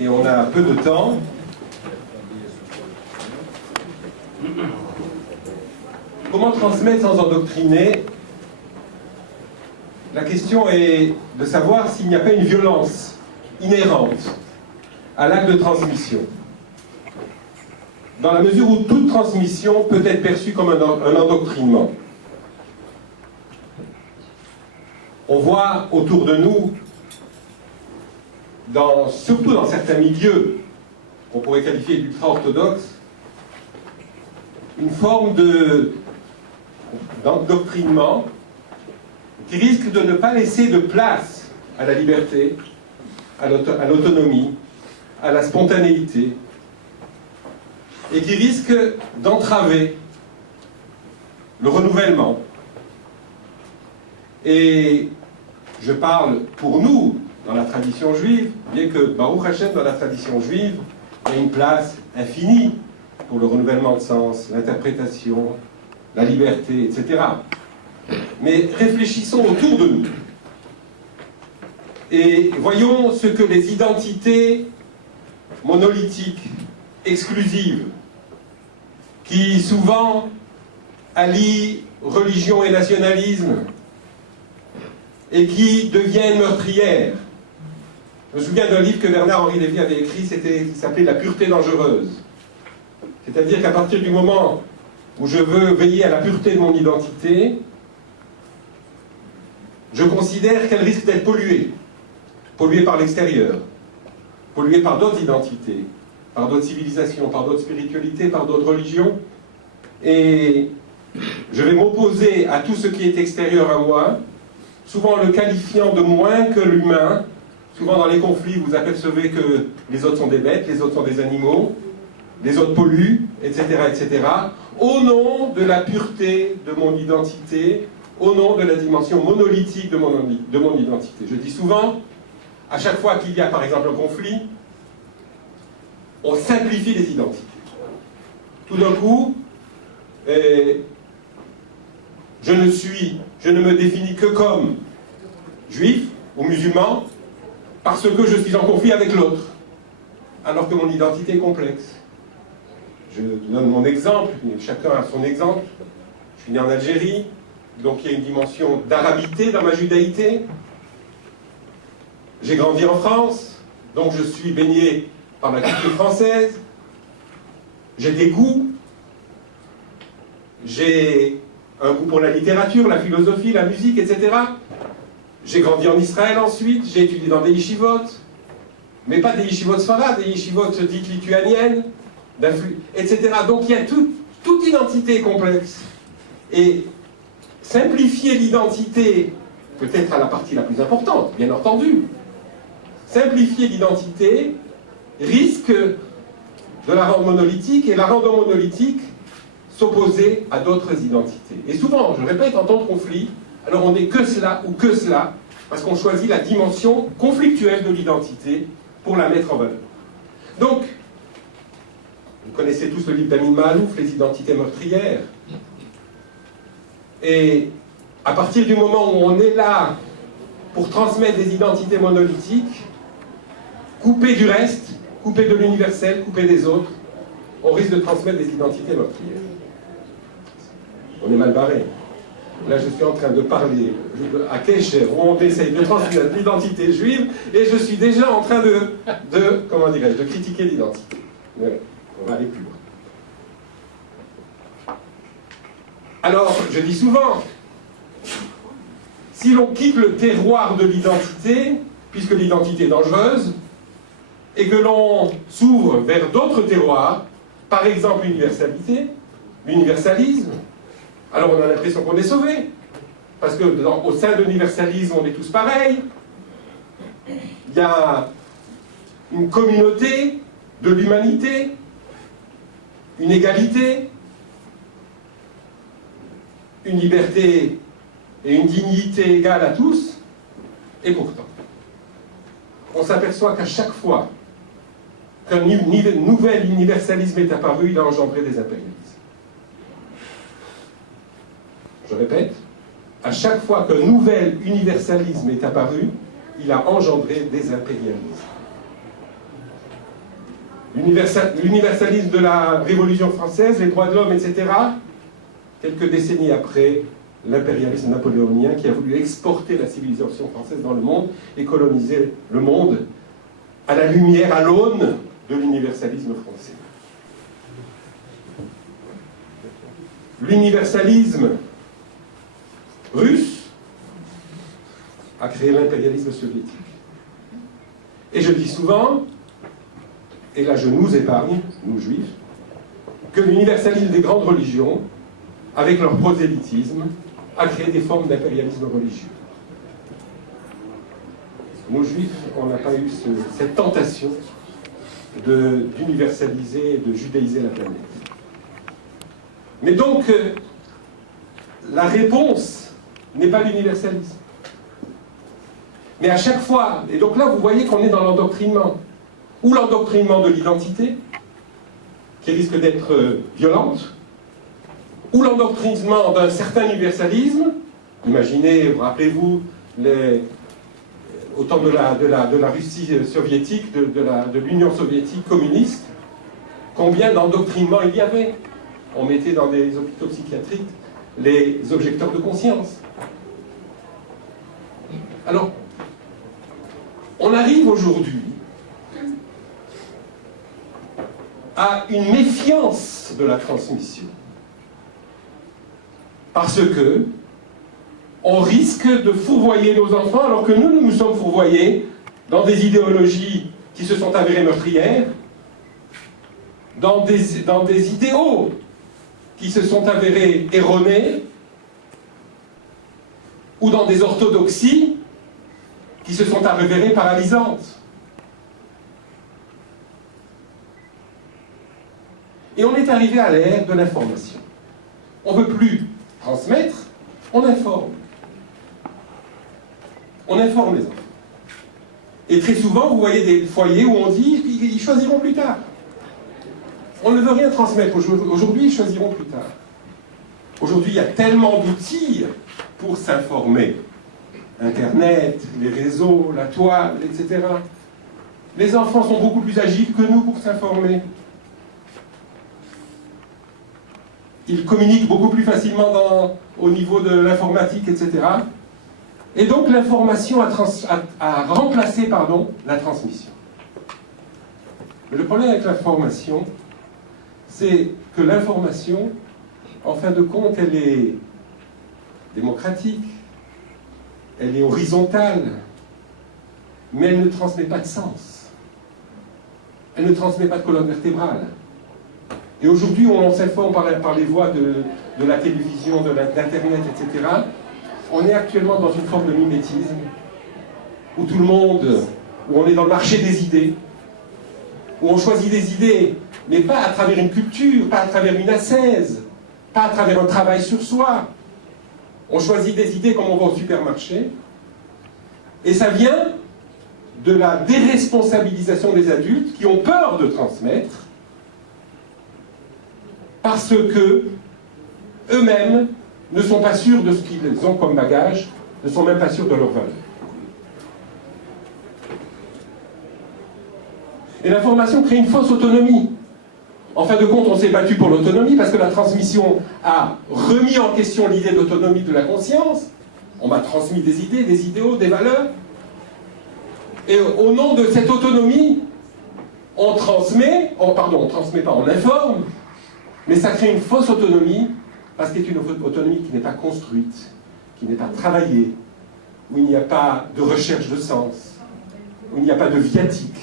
Et on a peu de temps. Comment transmettre sans endoctriner? La question est de savoir s'il n'y a pas une violence inhérente à l'acte de transmission. Dans la mesure où toute transmission peut être perçue comme un endoctrinement. On voit autour de nous, surtout dans certains milieux qu'on pourrait qualifier d'ultra-orthodoxes, une forme d'endoctrinement qui risque de ne pas laisser de place à la liberté, à l'autonomie, à la spontanéité, et qui risque d'entraver le renouvellement. Et je parle pour nous, dans la tradition juive, bien que Baruch Hashem, dans la tradition juive, il y a une place infinie pour le renouvellement de sens, l'interprétation, la liberté, etc. Mais réfléchissons autour de nous. Et voyons ce que les identités monolithiques, exclusives, qui souvent allient religion et nationalisme, et qui deviennent meurtrières. Je me souviens d'un livre que Bernard-Henri Lévy avait écrit, qui s'appelait « La pureté dangereuse ». C'est-à-dire qu'à partir du moment où je veux veiller à la pureté de mon identité, je considère qu'elle risque d'être polluée. Polluée par l'extérieur, polluée par d'autres identités, par d'autres civilisations, par d'autres spiritualités, par d'autres religions. Et je vais m'opposer à tout ce qui est extérieur à moi, souvent le qualifiant de moins que l'humain. Souvent dans les conflits, vous apercevez que les autres sont des bêtes, les autres sont des animaux, les autres polluent, etc., etc., au nom de la pureté de mon identité, au nom de la dimension monolithique de mon identité. Je dis souvent, à chaque fois qu'il y a par exemple un conflit, on simplifie les identités. Tout d'un coup, je ne me définis que comme juif ou musulman parce que je suis en conflit avec l'autre, alors que mon identité est complexe. Je donne mon exemple, chacun a son exemple. Je suis né en Algérie, donc il y a une dimension d'arabité dans ma judaïté. J'ai grandi en France, donc je suis baigné par la culture française. J'ai des goûts. J'ai un goût pour la littérature, la philosophie, la musique, etc. J'ai grandi en Israël ensuite, j'ai étudié dans des yeshivot, mais pas des yeshivot sfarades, des yeshivot dites lituaniennes, etc. Donc il y a toute identité complexe. Et simplifier l'identité, peut-être à la partie la plus importante, bien entendu, simplifier l'identité risque de la rendre monolithique, et la rendre monolithique, s'opposer à d'autres identités. Et souvent, je répète, en temps de conflit, alors on n'est que cela ou que cela, parce qu'on choisit la dimension conflictuelle de l'identité pour la mettre en valeur. Donc, vous connaissez tous le livre d'Amin Mahalouf, Les identités meurtrières. Et à partir du moment où on est là pour transmettre des identités monolithiques, coupées du reste, coupées de l'universel, coupées des autres, on risque de transmettre des identités meurtrières. On est mal barré. Là, je suis en train de parler à Kesher, où on essaye de transmettre l'identité juive, et je suis déjà en train comment dirais-je, de critiquer l'identité. Ouais, on va aller plus loin. Alors, je dis souvent, si l'on quitte le terroir de l'identité, puisque l'identité est dangereuse, et que l'on s'ouvre vers d'autres terroirs, par exemple l'universalité, l'universalisme, alors on a l'impression qu'on est sauvé. Parce que au sein de l'universalisme, on est tous pareils. Il y a une communauté de l'humanité, une égalité, une liberté et une dignité égale à tous. Et pourtant, on s'aperçoit qu'à chaque fois qu'un nouvel universalisme est apparu, il a engendré des impérialismes. Je répète, à chaque fois qu'un nouvel universalisme est apparu, il a engendré des impérialismes. L'universalisme de la Révolution française, les droits de l'homme, etc., quelques décennies après, l'impérialisme napoléonien qui a voulu exporter la civilisation française dans le monde et coloniser le monde à la lumière, à l'aune de l'universalisme français. L'universalisme russe a créé l'impérialisme soviétique. Et je dis souvent, et là je nous épargne, nous juifs, que l'universalisme des grandes religions, avec leur prosélytisme, a créé des formes d'impérialisme religieux. Nous juifs, on n'a pas eu cette tentation d'universaliser et de judaïser la planète. Mais donc, la réponse n'est pas l'universalisme. Mais à chaque fois, et donc là vous voyez qu'on est dans l'endoctrinement, ou l'endoctrinement de l'identité, qui risque d'être violente, ou l'endoctrinement d'un certain universalisme. Imaginez, rappelez-vous, au temps de la Russie soviétique, de l'Union soviétique communiste, combien d'endoctrinement il y avait. On mettait dans des hôpitaux psychiatriques les objecteurs de conscience. Alors, on arrive aujourd'hui à une méfiance de la transmission. Parce que on risque de fourvoyer nos enfants alors que nous nous sommes fourvoyés dans des idéologies qui se sont avérées meurtrières, dans des idéaux qui se sont avérés erronés, ou dans des orthodoxies qui se sont avérées paralysantes. Et on est arrivé à l'ère de l'information. On ne veut plus transmettre, on informe. On informe les enfants. Et très souvent, vous voyez des foyers où on dit ils choisiront plus tard. On ne veut rien transmettre. Aujourd'hui, ils choisiront plus tard. Aujourd'hui, il y a tellement d'outils pour s'informer. Internet, les réseaux, la toile, etc. Les enfants sont beaucoup plus agiles que nous pour s'informer. Ils communiquent beaucoup plus facilement au niveau de l'informatique, etc. Et donc l'information a remplacé la transmission. Mais le problème avec l'information, c'est que l'information, en fin de compte, elle est démocratique, elle est horizontale, mais elle ne transmet pas de sens. Elle ne transmet pas de colonne vertébrale. Et aujourd'hui, on s'informe par les voies de la télévision, de l'Internet, etc. On est actuellement dans une forme de mimétisme, où tout le monde, où on est dans le marché des idées, où on choisit des idées, mais pas à travers une culture, pas à travers une ascèse, pas à travers un travail sur soi. On choisit des idées comme on va au supermarché, et ça vient de la déresponsabilisation des adultes qui ont peur de transmettre, parce que eux-mêmes ne sont pas sûrs de ce qu'ils ont comme bagage, ne sont même pas sûrs de leur valeur. Et l'information crée une fausse autonomie. En fin de compte, on s'est battu pour l'autonomie parce que la transmission a remis en question l'idée d'autonomie de la conscience. On m'a transmis des idées, des idéaux, des valeurs. Et au nom de cette autonomie, on transmet, on informe, mais ça crée une fausse autonomie parce qu'elle est une autonomie qui n'est pas construite, qui n'est pas travaillée, où il n'y a pas de recherche de sens, où il n'y a pas de viatique,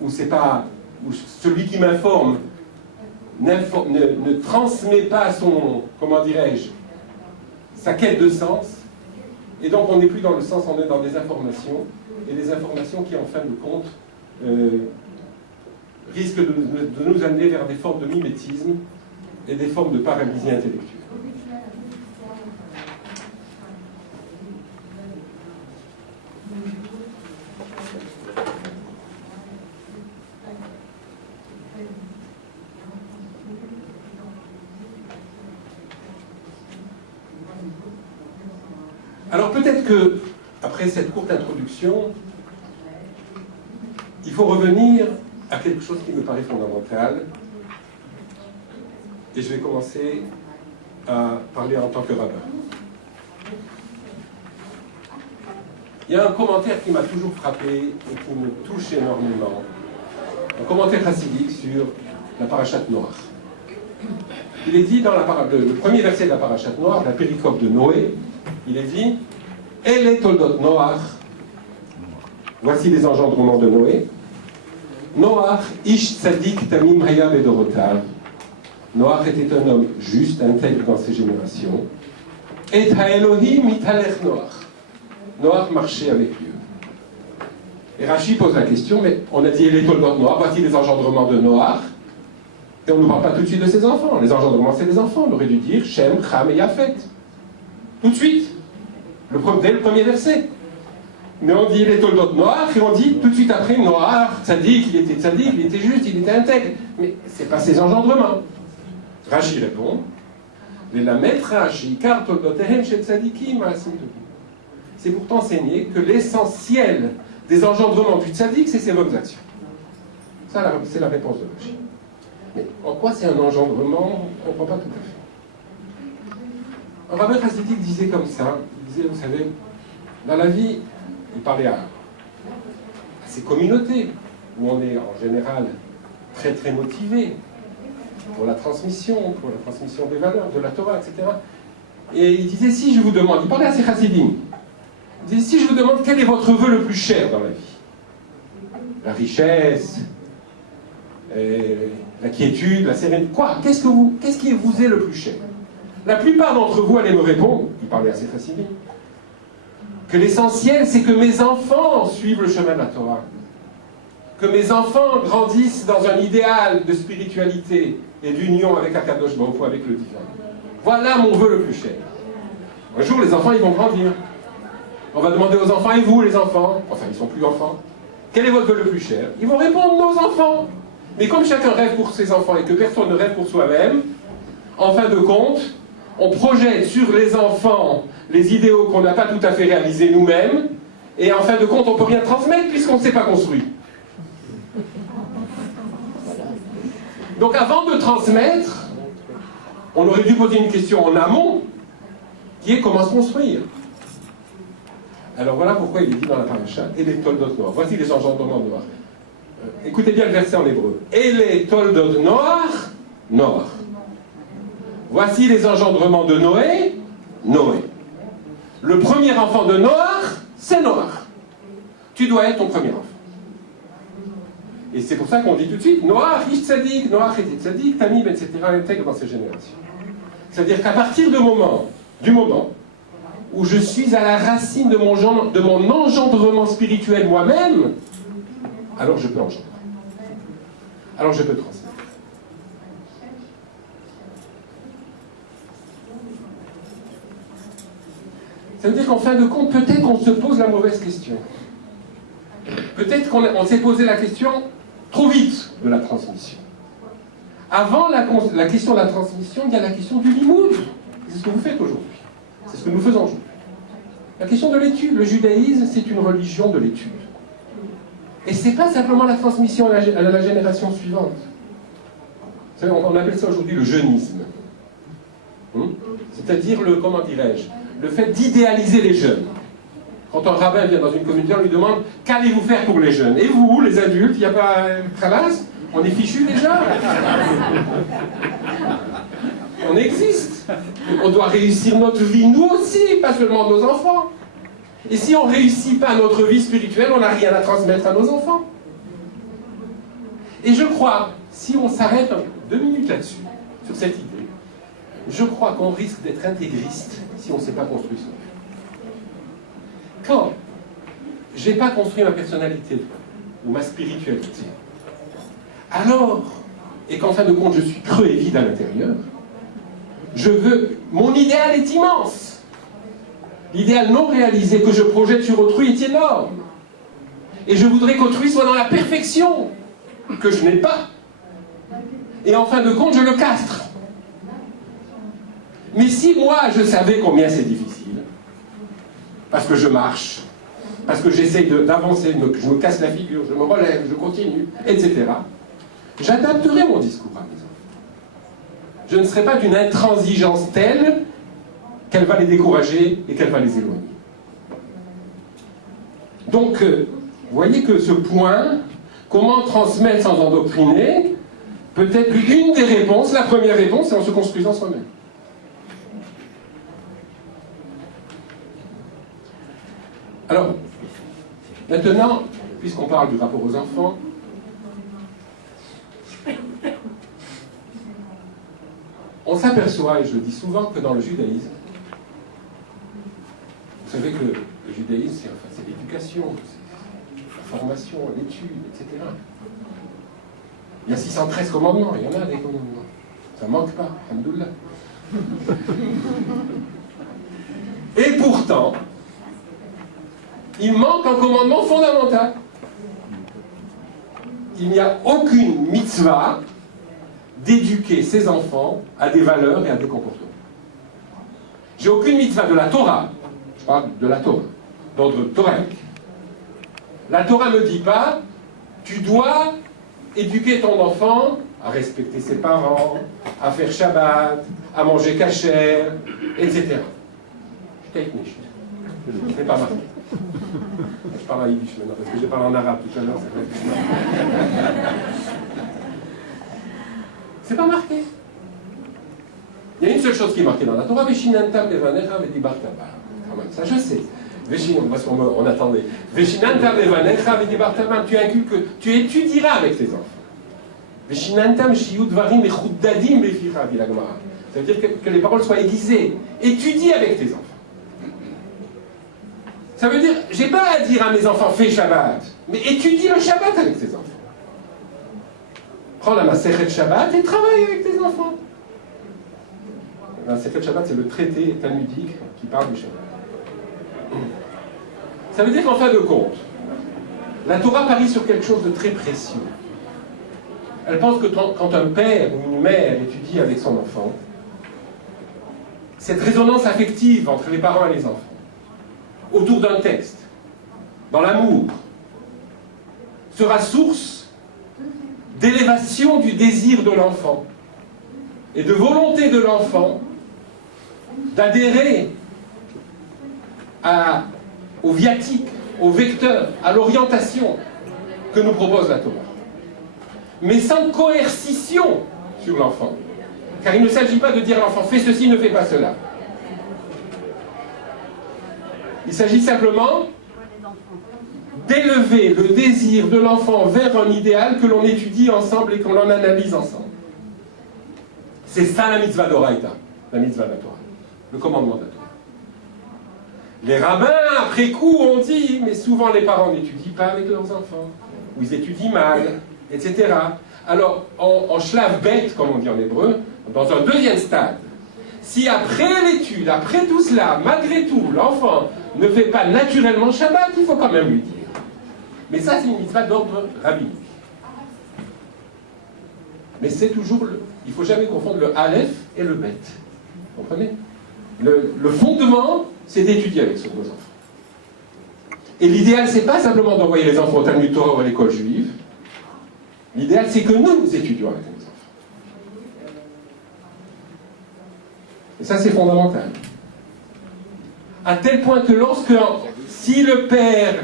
où celui qui m'informe ne transmet pas sa quête de sens, et donc on n'est plus dans le sens, on est dans des informations, et des informations qui, en fin de compte, risquent de nous amener vers des formes de mimétisme et des formes de paralysie intellectuelle. Alors peut-être que, après cette courte introduction, il faut revenir à quelque chose qui me paraît fondamental. Et je vais commencer à parler en tant que rabbin. Il y a un commentaire qui m'a toujours frappé et qui me touche énormément. Un commentaire chassidique sur la parashat Noach. Il est dit dans le premier verset de la parashat Noach, la péricope de Noé, il est dit « Elle toldot Noach » voici les engendrements de Noé. Noach ish tzadik tamim haya bedorotav. Noach était un homme juste, intègre dans ses générations. Et haElohim mitalech Noach. Noach marchait avec Dieu. Et Rashi pose la question, mais on a dit les toldot Noach, voici les engendrements de Noach. Et on ne parle pas tout de suite de ses enfants. Les engendrements, c'est les enfants. On aurait dû dire Shem, Cham et Yafet. Tout de suite. Dès le premier verset. Mais on dit les toldot Noach, et on dit tout de suite après Noach, tzadik, il était juste, il était intègre. Mais ce n'est pas ses engendrements. Rashi répond c'est pour t'enseigner que l'essentiel des engendrements du tzaddik, c'est ses bonnes actions. Ça, c'est la réponse de Rashi. Mais en quoi c'est un engendrement? On ne comprend pas tout à fait. Un rabbin chassidique disait comme ça, il disait, vous savez, dans la vie, il parlait à ces communautés, où on est en général très très motivé pour la transmission des valeurs, de la Torah, etc. Et il disait, si je vous demande, il parlait à ses chassidim, il disait, si je vous demande quel est votre vœu le plus cher dans la vie, la richesse, la quiétude, la sérénité, quoi? Qu'est-ce qui vous est le plus cher? La plupart d'entre vous allaient me répondre, il parlait assez facilement, que l'essentiel c'est que mes enfants suivent le chemin de la Torah, que mes enfants grandissent dans un idéal de spiritualité et d'union avec Akadosh Baruch Hu, avec le divin. Voilà mon vœu le plus cher. Un jour les enfants ils vont grandir. On va demander aux enfants, et vous les enfants, enfin ils sont plus enfants, quel est votre vœu le plus cher? Ils vont répondre nos enfants. Mais comme chacun rêve pour ses enfants et que personne ne rêve pour soi-même, en fin de compte, on projette sur les enfants les idéaux qu'on n'a pas tout à fait réalisés nous-mêmes, et en fin de compte, on ne peut rien transmettre puisqu'on ne s'est pas construit. Donc avant de transmettre, on aurait dû poser une question en amont, qui est comment se construire. Alors voilà pourquoi il est dit dans la paracha, et les toldot Noach. Voici les engendrements de Noach. Écoutez bien le verset en hébreu. Et les toldot Noach, Noach. Voici les engendrements de Noé, Noé. Le premier enfant de Noach, c'est Noach. Tu dois être ton premier enfant. Et c'est pour ça qu'on dit tout de suite, Noach, ish tzadik, Noach était tzadik, tamim, etc., intègre dans ses générations. C'est-à-dire qu'à partir du moment où je suis à la racine de mon engendrement spirituel moi-même, alors je peux engendrer. Alors je peux transmettre. Ça veut dire qu'en fin de compte, peut-être qu'on se pose la mauvaise question. Peut-être qu'on s'est posé la question trop vite de la transmission. Avant la question de la transmission, il y a la question du limoud. C'est ce que vous faites aujourd'hui. C'est ce que nous faisons aujourd'hui. La question de l'étude. Le judaïsme, c'est une religion de l'étude. Et ce n'est pas simplement la transmission à la génération suivante. Vous savez, on appelle ça aujourd'hui le jeunisme. C'est-à-dire comment dirais-je, le fait d'idéaliser les jeunes. Quand un rabbin vient dans une communauté, on lui demande « Qu'allez-vous faire pour les jeunes ?» Et vous, les adultes, il n'y a pas Tralas? On est fichus déjà. On existe. On doit réussir notre vie, nous aussi, pas seulement nos enfants. Et si on ne réussit pas notre vie spirituelle, on n'a rien à transmettre à nos enfants. Et je crois, si on s'arrête 2 minutes là-dessus, sur cette idée, je crois qu'on risque d'être intégriste si on ne s'est pas construit soi-même. Quand je n'ai pas construit ma personnalité ou ma spiritualité, alors, et qu'en fin de compte je suis creux et vide à l'intérieur, mon idéal est immense. L'idéal non réalisé que je projette sur autrui est énorme. Et je voudrais qu'autrui soit dans la perfection que je n'ai pas. Et en fin de compte, je le castre. Mais si moi, je savais combien c'est difficile, parce que je marche, parce que j'essaye d'avancer, je me casse la figure, je me relève, je continue, etc., j'adapterai mon discours à mes enfants. Je ne serai pas d'une intransigeance telle qu'elle va les décourager et qu'elle va les éloigner. Donc, vous voyez que ce point, comment transmettre sans endoctriner, peut être une des réponses. La première réponse, c'est en se construisant soi-même. Alors, maintenant, puisqu'on parle du rapport aux enfants, on s'aperçoit, et je le dis souvent, que dans le judaïsme, vous savez que le judaïsme, c'est l'éducation, c'est la formation, l'étude, etc. Il y a 613 commandements, il y en a des commandements. Ça ne manque pas, alhamdoulilah. Et pourtant, il manque un commandement fondamental. Il n'y a aucune mitzvah d'éduquer ses enfants à des valeurs et à des comportements. J'ai aucune mitzvah de la Torah, je parle de la Torah, d'ordre toraique. La Torah ne me dit pas, tu dois éduquer ton enfant à respecter ses parents, à faire Shabbat, à manger kasher, etc. C'est pas marqué. Je parle en yiddish maintenant, parce que j'ai parlé en arabe tout à l'heure. C'est pas marqué. Il y a une seule chose qui est marquée dans la Torah, Veshinantam levanecha vedibarta bam. Ça je sais. Parce qu'on attendait. Veshinantam levanecha vedibarta bam. Tu inculques, tu étudieras avec tes enfants. Veshinantam shiyu dvarim echuddadim beficha, dit la Gemara. Ça veut dire que les paroles soient aiguisées. Étudie avec tes enfants. Ça veut dire, j'ai pas à dire à mes enfants, fais Shabbat, mais étudie le Shabbat avec tes enfants. Prends la Masechet Shabbat et travaille avec tes enfants. La Masechet Shabbat, c'est le traité talmudique qui parle du Shabbat. Ça veut dire qu'en fin de compte, la Torah parie sur quelque chose de très précieux. Elle pense que quand un père ou une mère étudie avec son enfant, cette résonance affective entre les parents et les enfants, autour d'un texte, dans l'amour, sera source d'élévation du désir de l'enfant et de volonté de l'enfant d'adhérer au viatique, au vecteur, à l'orientation que nous propose la Torah. Mais sans coercition sur l'enfant. Car il ne s'agit pas de dire à l'enfant, fais ceci, ne fais pas cela. Il s'agit simplement d'élever le désir de l'enfant vers un idéal que l'on étudie ensemble et que l'on analyse ensemble. C'est ça la mitzvah d'Oraïta, la mitzvah de la Torah, le commandement de la Torah. Les rabbins, après coup, ont dit, mais souvent les parents n'étudient pas avec leurs enfants, ou ils étudient mal, etc. Alors, en shlav bet, comme on dit en hébreu, dans un deuxième stade, si après l'étude, après tout cela, malgré tout, l'enfant ne fait pas naturellement Shabbat, il faut quand même lui dire. Mais ça, c'est une mitzvah d'ordre rabbinique. Mais c'est toujours il ne faut jamais confondre le Aleph et le Bet. Vous comprenez? Le fondement, c'est d'étudier avec nos enfants. Et l'idéal, c'est pas simplement d'envoyer les enfants au Talmud Torah ou à l'école juive. L'idéal, c'est que nous étudions avec nos enfants. Et ça, c'est fondamental. À tel point que si le père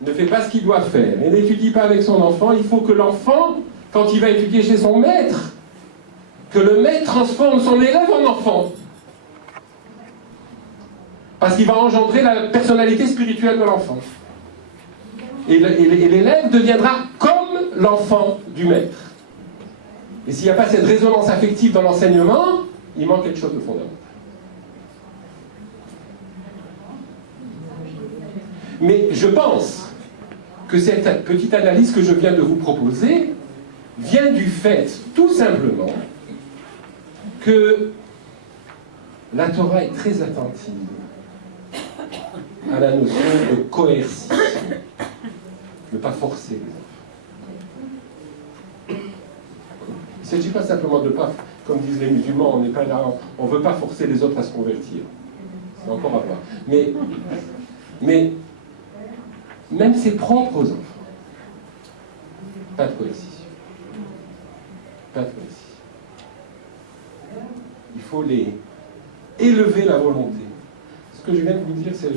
ne fait pas ce qu'il doit faire et n'étudie pas avec son enfant, il faut que l'enfant, quand il va étudier chez son maître, que le maître transforme son élève en enfant. Parce qu'il va engendrer la personnalité spirituelle de l'enfant. Et l'élève deviendra comme l'enfant du maître. Et s'il n'y a pas cette résonance affective dans l'enseignement, il manque quelque chose de fondamental. Mais je pense que cette petite analyse que je viens de vous proposer vient du fait, tout simplement, que la Torah est très attentive à la notion de coercition, ne pas forcer les enfants. Il ne s'agit pas simplement de pas, comme disent les musulmans, on n'est pas là, on ne veut pas forcer les autres à se convertir. C'est encore à voir. Mais même ses propres enfants. Pas de coercition. Pas de coercition. Il faut élever la volonté. Ce que je viens de vous dire, c'est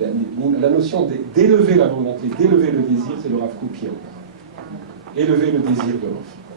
la notion d'élever la volonté, d'élever le désir, c'est le Rav Kook qui en parle. Élever le désir de l'enfant.